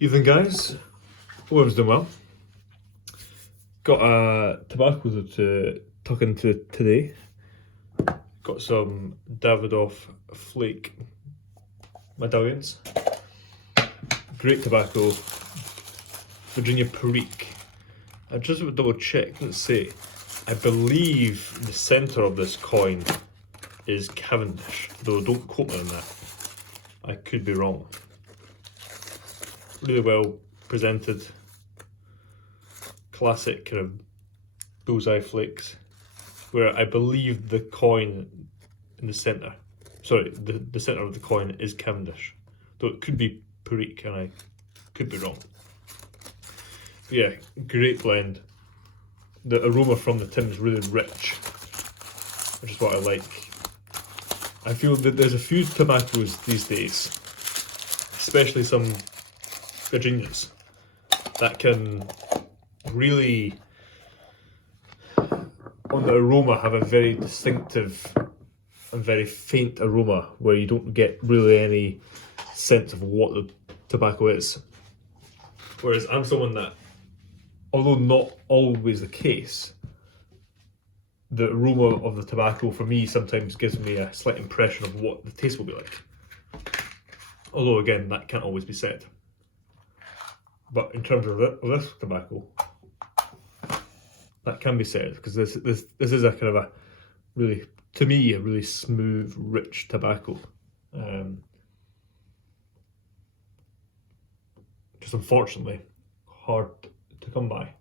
Evening, guys. Hope everyone's doing well. Got a tobacco to tuck into today. Got some Davidoff Flake Medallions. Great tobacco. Virginia Perique. I just would double check. Let's see. I believe the centre of this coin is Cavendish, though don't quote me on that. I could be wrong. Really well presented. Classic kind of bullseye flakes, where I believe the coin in the centre, sorry, the centre of the coin is Cavendish, though it could be Perique and I could be wrong. But yeah, great blend. The aroma from the tin is really rich, which is what I like. I feel that there's a few tobaccos these days, especially some Virginias, that can really, on the aroma, have a very distinctive and very faint aroma where you don't get really any sense of what the tobacco is. Whereas I'm someone that, although not always the case, the aroma of the tobacco for me sometimes gives me a slight impression of what the taste will be like. Although again, that can't always be said. But in terms of this tobacco, that can be said, because this is a kind of a really, to me, a really smooth, rich tobacco. Just unfortunately hard to come by.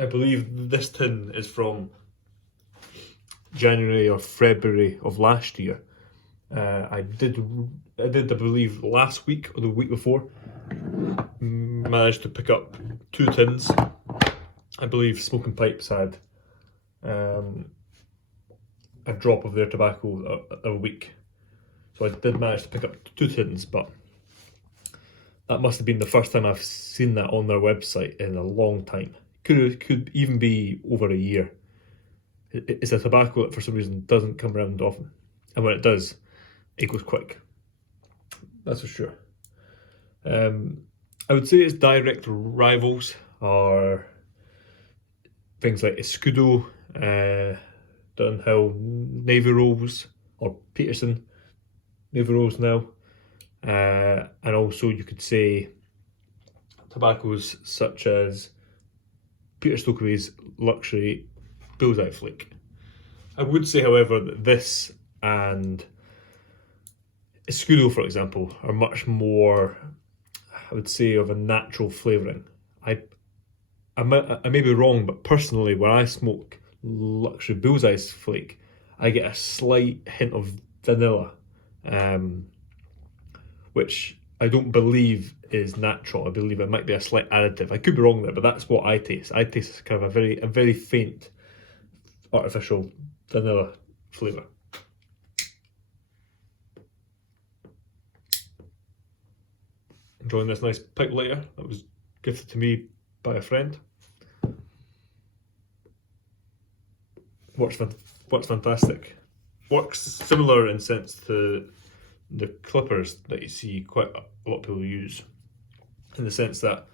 I believe this tin is from January or February of last year. I did, I believe, last week or the week before, managed to pick up 2 tins. I believe Smoking Pipes had a drop of their tobacco a week. So I did manage to pick up 2 tins, but that must have been the first time I've seen that on their website in a long time. Could even be over a year. It's a tobacco that for some reason doesn't come around often. And when it does, it goes quick. That's for sure. I would say its direct rivals are things like Escudo, Dunhill Navy Rose, or Peterson Navy Rose now. And also you could say tobaccos such as Peter Stokely's Luxury Bullseye Flake. I would say, however, that this and Escudo, for example, are much more, I would say, of a natural flavouring. I may be wrong, but personally, when I smoke Luxury Bullseye Flake, I get a slight hint of vanilla, which I don't believe is natural. I believe it might be a slight additive. I could be wrong there, but that's what I taste. I taste kind of a very faint, artificial vanilla flavour. Enjoying this nice pipe lighter that was gifted to me by a friend. Works fantastic. Works similar in sense to the clippers that you see quite a lot of people use. In the sense that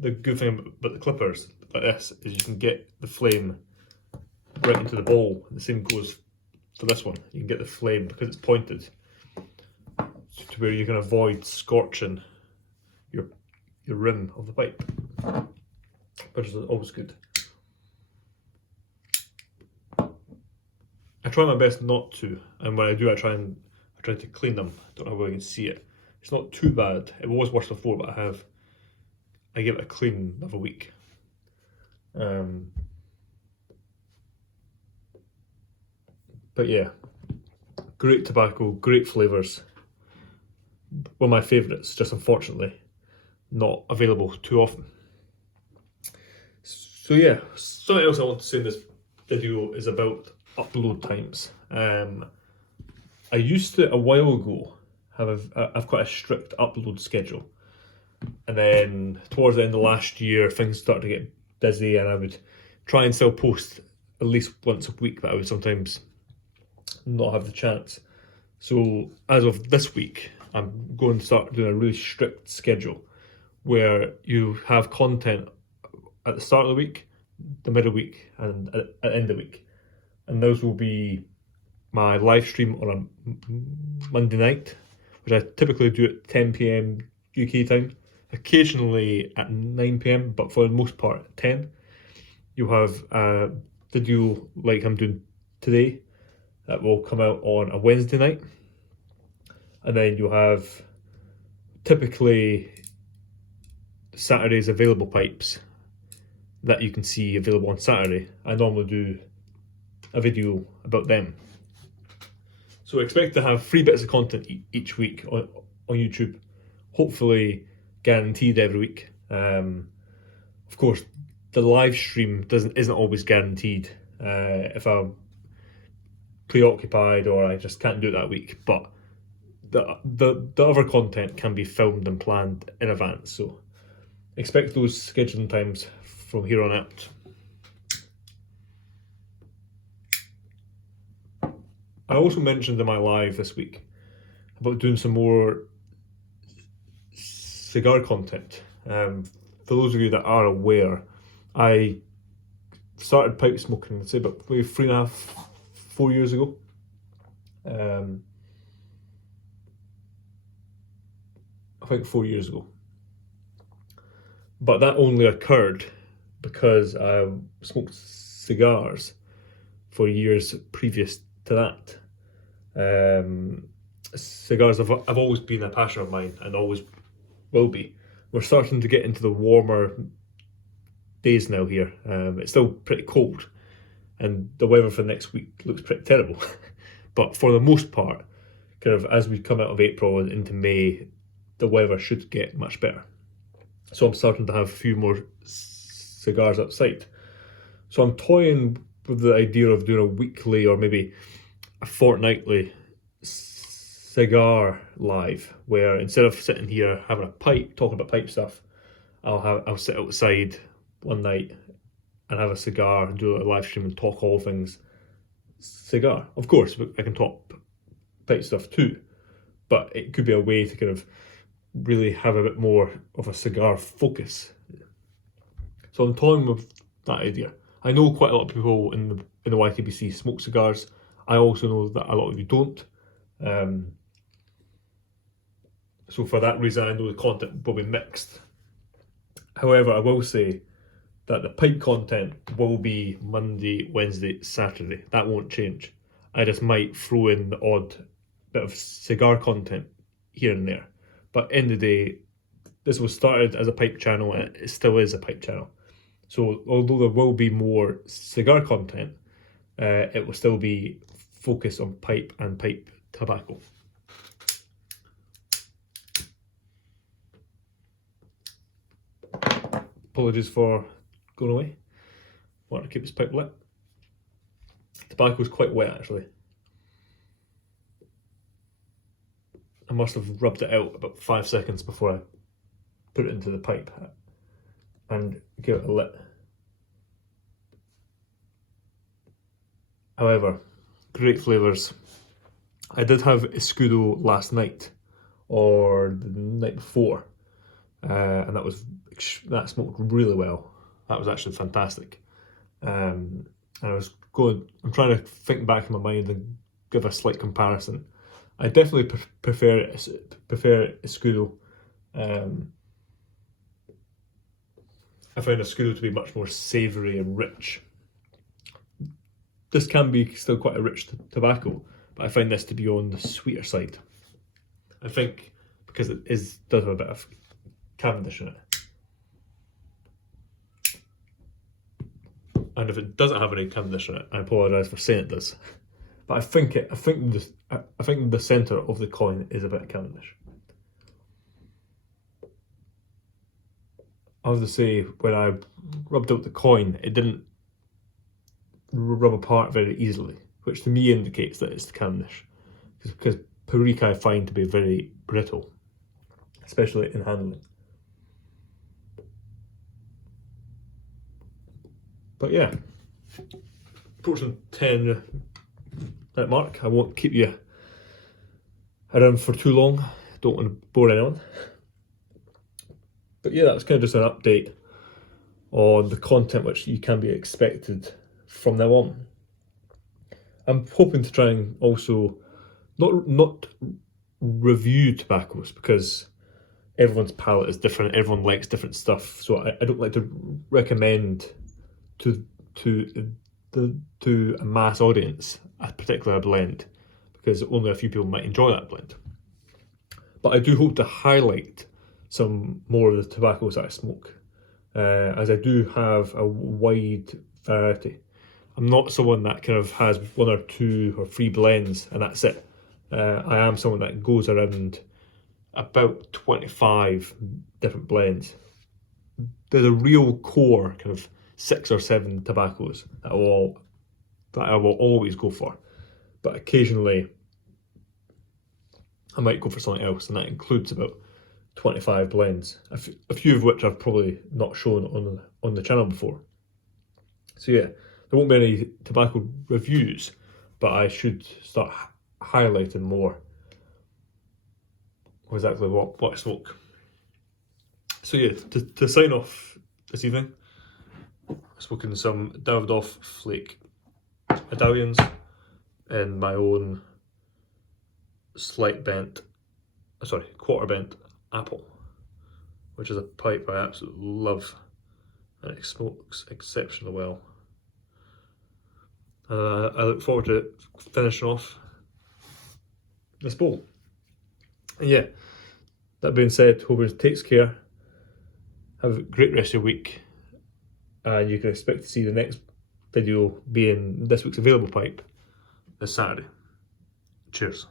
the good thing about the clippers like this is you can get the flame right into the bowl. The same goes for this one. You can get the flame, because it's pointed, to where you can avoid scorching your rim of the pipe, which is always good. I try my best not to, and when I do, I try to clean them. I don't know how well you can see it. It's not too bad. It was worse before, but I give it a clean of a week. But yeah, great tobacco, great flavours. One of my favourites, just unfortunately not available too often. So yeah, something else I want to say in this video is about upload times. I used to, a while ago, have quite a strict upload schedule, and then towards the end of last year things started to get busy, and I would try and still post at least once a week, but I would sometimes not have the chance. So as of this week, I'm going to start doing a really strict schedule where you have content at the start of the week, the middle week, and at the end of the week. And those will be my live stream on a Monday night, which I typically do at 10 p.m. UK time, occasionally at 9 p.m, but for the most part at 10. You'll have a video like I'm doing today that will come out on a Wednesday night, and then you'll have typically Saturday's available pipes that you can see available on Saturday. I normally do a video about them. So expect to have 3 bits of content each week on YouTube, hopefully guaranteed every week. Of course, the live stream isn't always guaranteed if I'm preoccupied or I just can't do it that week. But the other content can be filmed and planned in advance. So expect those scheduling times from here on out. I also mentioned in my live this week about doing some more cigar content. For those of you that are aware, I started pipe smoking, I'd say about maybe 3.5, 4 years ago. I think 4 years ago. But that only occurred because I smoked cigars for years previous to that. Cigars have always been a passion of mine and always will be. We're starting to get into the warmer days now here. It's still pretty cold and the weather for next week looks pretty terrible. But for the most part, kind of as we come out of April and into May, the weather should get much better. So I'm starting to have a few more cigars outside. So I'm toying with the idea of doing a weekly or maybe a fortnightly cigar live, where instead of sitting here having a pipe, talking about pipe stuff, I'll sit outside one night and have a cigar and do a live stream and talk all things cigar. Of course, I can talk pipe stuff too, but it could be a way to kind of really have a bit more of a cigar focus. So I'm toying with that idea. I know quite a lot of people in the YKBC smoke cigars. I also know that a lot of you don't. So for that reason, I know the content will be mixed. However, I will say that the pipe content will be Monday, Wednesday, Saturday. That won't change. I just might throw in the odd bit of cigar content here and there. But in the day, this was started as a pipe channel and it still is a pipe channel. So although there will be more cigar content, it will still be focused on pipe and pipe tobacco. Apologies for going away. Want to keep this pipe lit. Tobacco is quite wet actually. I must have rubbed it out about 5 seconds before I put it into the pipe and give it a lit. However, great flavours. I did have Escudo last night or the night before, and that smoked really well. That was actually fantastic. And I'm trying to think back in my mind and give a slight comparison. I definitely prefer Escudo. I find Escudo to be much more savoury and rich. This can be still quite a rich tobacco, but I find this to be on the sweeter side. I think because it does have a bit of Cavendish in it. And if it doesn't have any Cavendish in it, I apologise for saying it does. But I think the centre of the coin is a bit of Cavendish. I have to say, when I rubbed out the coin, it didn't rub apart very easily, which to me indicates that it's the Cavendish. Because Perique I find to be very brittle, especially in handling. But yeah, approaching 10 minute mark. I won't keep you around for too long. Don't want to bore anyone. But yeah, that's kind of just an update on the content which you can be expected from now on. I'm hoping to try and also not review tobaccos, because everyone's palate is different, everyone likes different stuff, so I don't like to recommend to a mass audience a particular blend, because only a few people might enjoy that blend. But I do hope to highlight some more of the tobaccos that I smoke, as I do have a wide variety. I'm not someone that kind of has 1 or 2 or 3 blends and that's it. I am someone that goes around about 25 different blends. There's a real core kind of 6 or 7 tobaccos that I will always go for, but occasionally I might go for something else, and that includes about 25 blends, a few of which I've probably not shown on the channel before. So yeah, there won't be any tobacco reviews, but I should start highlighting more exactly what I smoke. So yeah, to sign off this evening, I've spoken some Davidoff Flake Medallions in my own quarter bent apple, which is a pipe I absolutely love, and it smokes exceptionally well. I look forward to finishing off this bowl. And yeah, that being said, hope everyone takes care. Have a great rest of your week, and you can expect to see the next video being this week's available pipe this Saturday. Cheers.